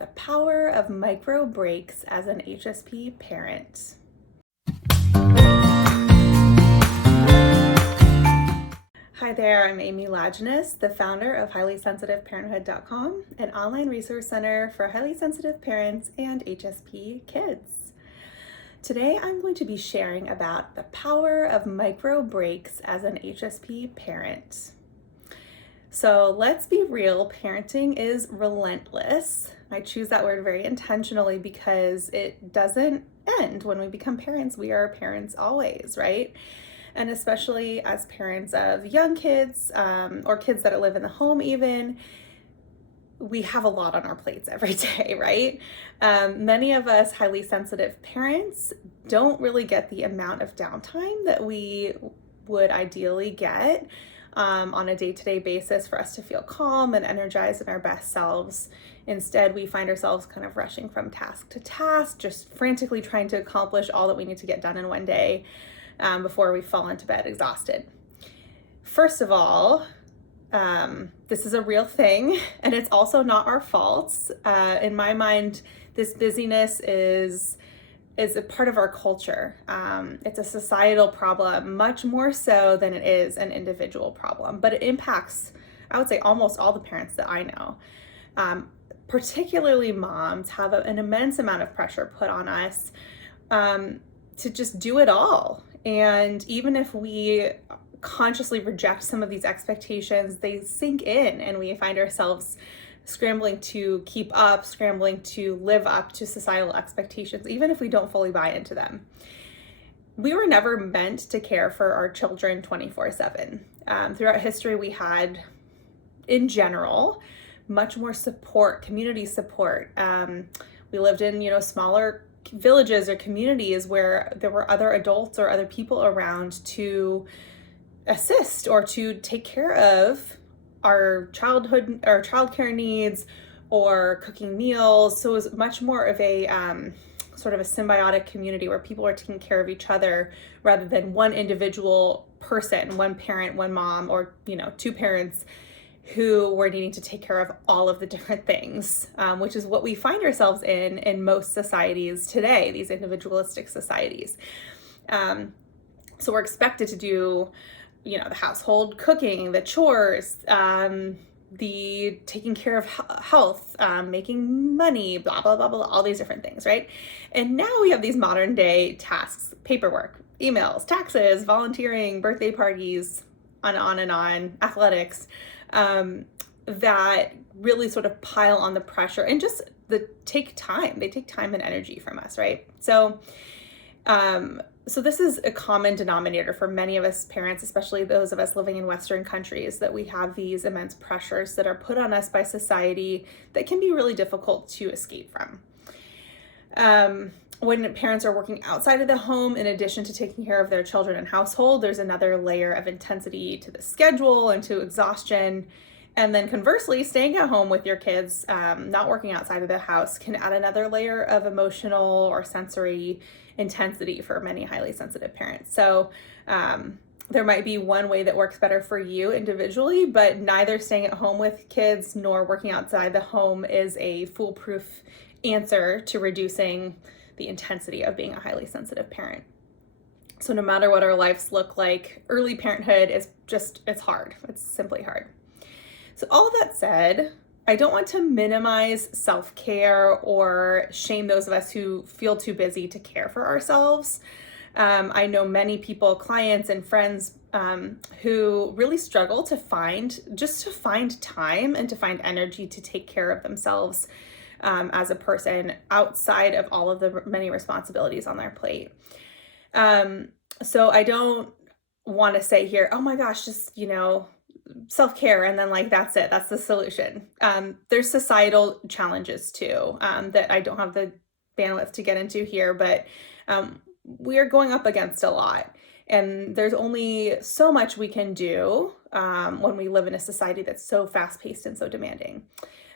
the power of micro breaks as an HSP parent. Hi there, I'm Amy Lajeunesse, the founder of highlysensitive.parenthood.com, an online resource center for highly sensitive parents and HSP kids. Today, I'm going to be sharing about the power of micro breaks as an HSP parent. So let's be real, parenting is relentless. I choose that word very intentionally because it doesn't end. When we become parents, we are parents always, right? And especially as parents of young kids or kids that live in the home even, we have a lot on our plates every day, right? Many of us highly sensitive parents don't really get the amount of downtime that we would ideally get on a day-to-day basis for us to feel calm and energized in our best selves. Instead, we find ourselves kind of rushing from task to task, just frantically trying to accomplish all that we need to get done in one day before we fall into bed exhausted. First of all, this is a real thing, and it's also not our fault. In my mind, this busyness is a part of our culture. It's a societal problem, much more so than it is an individual problem, but it impacts, I would say, almost all the parents that I know. Particularly moms have an immense amount of pressure put on us to just do it all. And even if we consciously reject some of these expectations, they sink in and we find ourselves scrambling to keep up, scrambling to live up to societal expectations, even if we don't fully buy into them. We were never meant to care for our children 24/7. Throughout history, we had, in general, much more support, community support. We lived in, smaller villages or communities where there were other adults or other people around to assist or to take care of our childcare needs or cooking meals. So it was much more of a sort of a symbiotic community where people are taking care of each other rather than one individual person, one parent, one mom, or two parents who were needing to take care of all of the different things, which is what we find ourselves in most societies today, these individualistic societies. So we're expected to do the household cooking, the chores, the taking care of health, making money, blah, blah, blah, blah, all these different things, right? And now we have these modern day tasks, paperwork, emails, taxes, volunteering, birthday parties, on, athletics, that really sort of pile on the pressure and just they take time and energy from us, right? So this is a common denominator for many of us parents, especially those of us living in Western countries, that we have these immense pressures that are put on us by society that can be really difficult to escape from. When parents are working outside of the home, in addition to taking care of their children and household, there's another layer of intensity to the schedule and to exhaustion. And then conversely, staying at home with your kids, not working outside of the house, can add another layer of emotional or sensory intensity for many highly sensitive parents. So there might be one way that works better for you individually, but neither staying at home with kids nor working outside the home is a foolproof answer to reducing the intensity of being a highly sensitive parent. So no matter what our lives look like, early parenthood it's hard. It's simply hard. So all of that said, I don't want to minimize self-care or shame those of us who feel too busy to care for ourselves. I know many people, clients and friends who really struggle to find time and to find energy to take care of themselves as a person outside of all of the many responsibilities on their plate. So I don't want to say here, oh my gosh, just, self-care and then that's it, that's the solution. There's societal challenges too that I don't have the bandwidth to get into here, but we are going up against a lot, and there's only so much we can do when we live in a society that's so fast-paced and so demanding.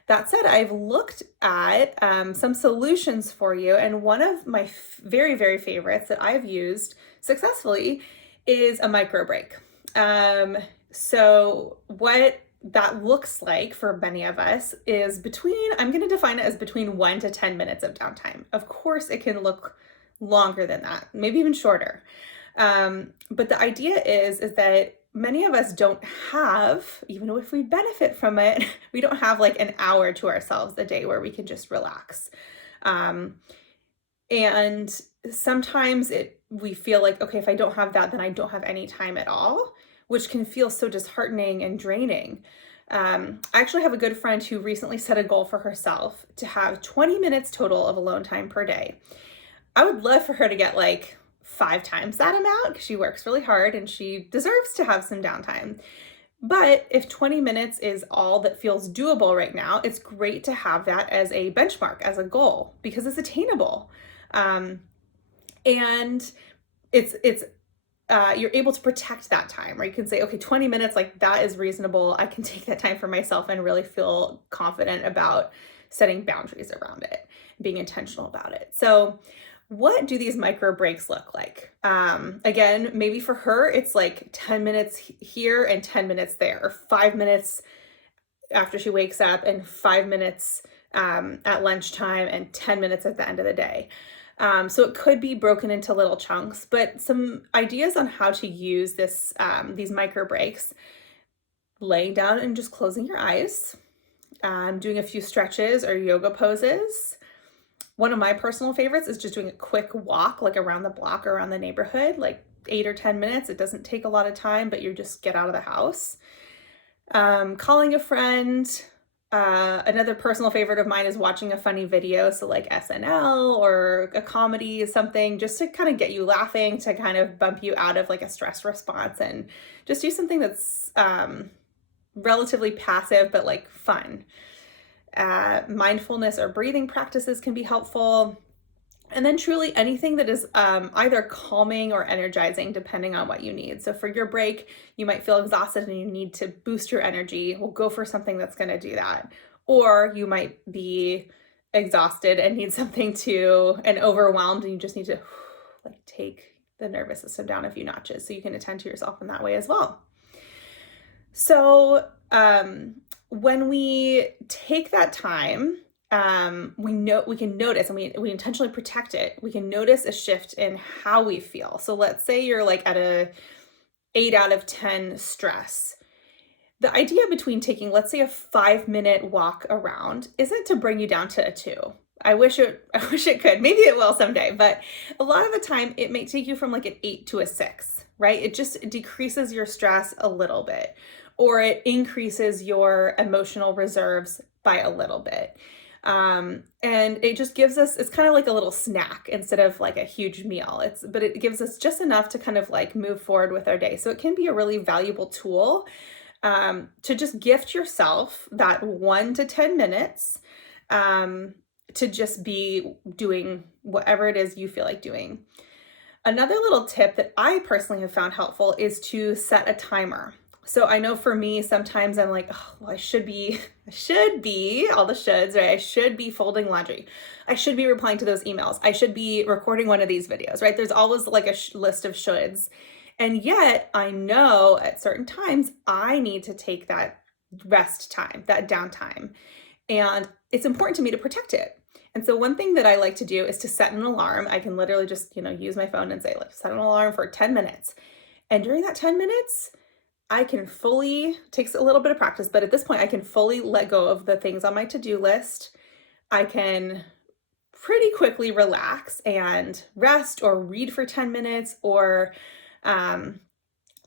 That said, I've looked at some solutions for you, and one of my very, very favorites that I've used successfully is a micro break. So what that looks like for many of us is between, I'm going to define it as between 1 to 10 minutes of downtime. Of course, it can look longer than that, maybe even shorter. But the idea is that many of us don't have, even if we benefit from it, we don't have like an hour to ourselves a day where we can just relax. Um, and sometimes we feel like, okay, if I don't have that, then I don't have any time at all, which can feel so disheartening and draining. I actually have a good friend who recently set a goal for herself to have 20 minutes total of alone time per day. I would love for her to get like 5 times that amount because she works really hard and she deserves to have some downtime. But if 20 minutes is all that feels doable right now, it's great to have that as a benchmark, as a goal, because it's attainable. Um, and it's you're able to protect that time, right? You can say, okay, 20 minutes, like that is reasonable. I can take that time for myself and really feel confident about setting boundaries around it, being intentional about it. So what do these micro breaks look like? Again, maybe for her, it's like 10 minutes here and 10 minutes there, or 5 minutes after she wakes up and 5 minutes at lunchtime and 10 minutes at the end of the day. So it could be broken into little chunks, but some ideas on how to use these micro breaks: laying down and just closing your eyes, doing a few stretches or yoga poses. One of my personal favorites is just doing a quick walk, like around the block or around the neighborhood, like 8 or 10 minutes. It doesn't take a lot of time, but you just get out of the house. Calling a friend. Another personal favorite of mine is watching a funny video, so like SNL or a comedy, something just to kind of get you laughing, to kind of bump you out of like a stress response, and just do something that's relatively passive but like fun. Mindfulness or breathing practices can be helpful. And then truly anything that is either calming or energizing, depending on what you need. So for your break, you might feel exhausted and you need to boost your energy. Well, go for something that's going to do that. Or you might be exhausted and need something and overwhelmed, and you just need to like take the nervous system down a few notches, so you can attend to yourself in that way as well. So when we take that time, we can notice, and we intentionally protect it. We can notice a shift in how we feel. So let's say you're like at a 8 out of 10 stress. The idea between taking, let's say, a 5-minute walk around isn't to bring you down to a 2. I wish it could. Maybe it will someday, but a lot of the time it may take you from like an 8 to a 6, right? It just decreases your stress a little bit, or it increases your emotional reserves by a little bit. And it just gives us, it's kind of like a little snack instead of like a huge meal. But it gives us just enough to kind of like move forward with our day. So it can be a really valuable tool to just gift yourself that 1 to 10 minutes to just be doing whatever it is you feel like doing. Another little tip that I personally have found helpful is to set a timer. So I know for me, sometimes I'm like, oh, well, I should be, all the shoulds, right? I should be folding laundry. I should be replying to those emails. I should be recording one of these videos, right? There's always like a list of shoulds. And yet I know at certain times I need to take that rest time, that downtime. And it's important to me to protect it. And so one thing that I like to do is to set an alarm. I can literally just, use my phone and say, like, set an alarm for 10 minutes. And during that 10 minutes, I can takes a little bit of practice, but at this point I can fully let go of the things on my to-do list. I can pretty quickly relax and rest or read for 10 minutes or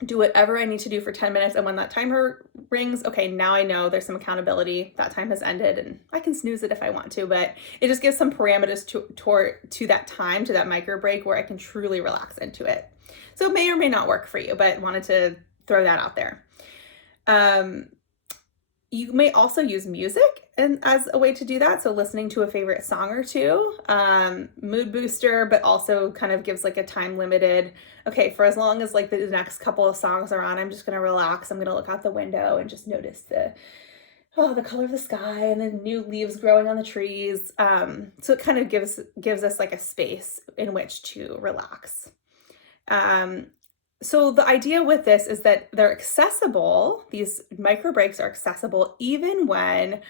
do whatever I need to do for 10 minutes. And when that timer rings, okay, now I know there's some accountability. That time has ended and I can snooze it if I want to, but it just gives some parameters to that time, to that micro break where I can truly relax into it. So it may or may not work for you, but wanted to throw that out there. You may also use music as a way to do that. So listening to a favorite song or two, mood booster, but also kind of gives like a time limited, okay, for as long as like the next couple of songs are on, I'm just going to relax. I'm going to look out the window and just notice the color of the sky and the new leaves growing on the trees. So it kind of gives us like a space in which to relax. So the idea with this is that they're accessible. These micro breaks are accessible even when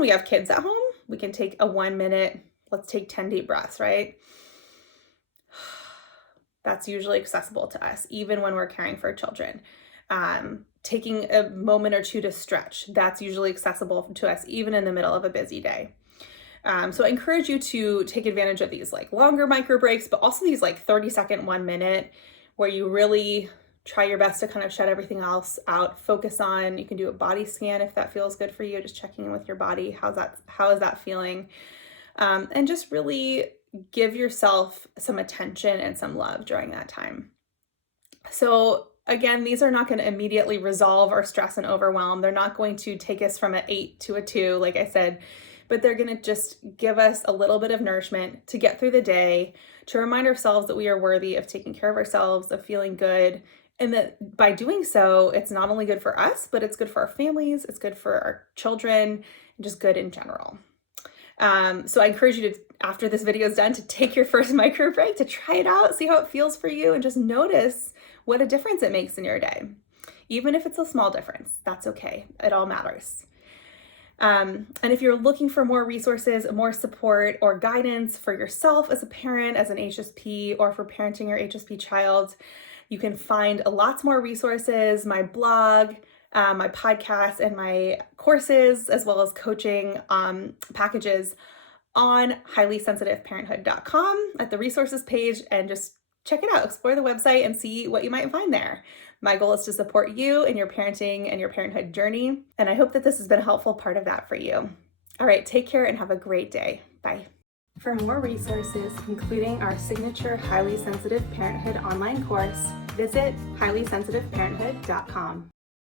we have kids at home. We can take a 1 minute, let's take 10 deep breaths, right? That's usually accessible to us, even when we're caring for children. Taking a moment or two to stretch, that's usually accessible to us, even in the middle of a busy day. So I encourage you to take advantage of these like longer micro breaks, but also these like 30-second, 1 minute, where you really try your best to kind of shut everything else out, focus on, you can do a body scan if that feels good for you, just checking in with your body. How is that feeling? And just really give yourself some attention and some love during that time. So again, these are not going to immediately resolve our stress and overwhelm. They're not going to take us from an 8 to a 2, like I said, but they're going to just give us a little bit of nourishment to get through the day, to remind ourselves that we are worthy of taking care of ourselves, of feeling good. And that by doing so, it's not only good for us, but it's good for our families, it's good for our children, and just good in general. So I encourage you to, after this video is done, to take your first micro break, to try it out, see how it feels for you, and just notice what a difference it makes in your day. Even if it's a small difference, that's okay. It all matters. And if you're looking for more resources, more support, or guidance for yourself as a parent, as an HSP, or for parenting your HSP child, you can find lots more resources, my blog, my podcast, and my courses, as well as coaching packages on highlyensitiveparenthood.com at the resources page, and just check it out, explore the website and see what you might find there. My goal is to support you in your parenting and your parenthood journey, and I hope that this has been a helpful part of that for you. All right, take care and have a great day. Bye. For more resources, including our signature Highly Sensitive Parenthood online course, visit highlyensitiveparenthood.com.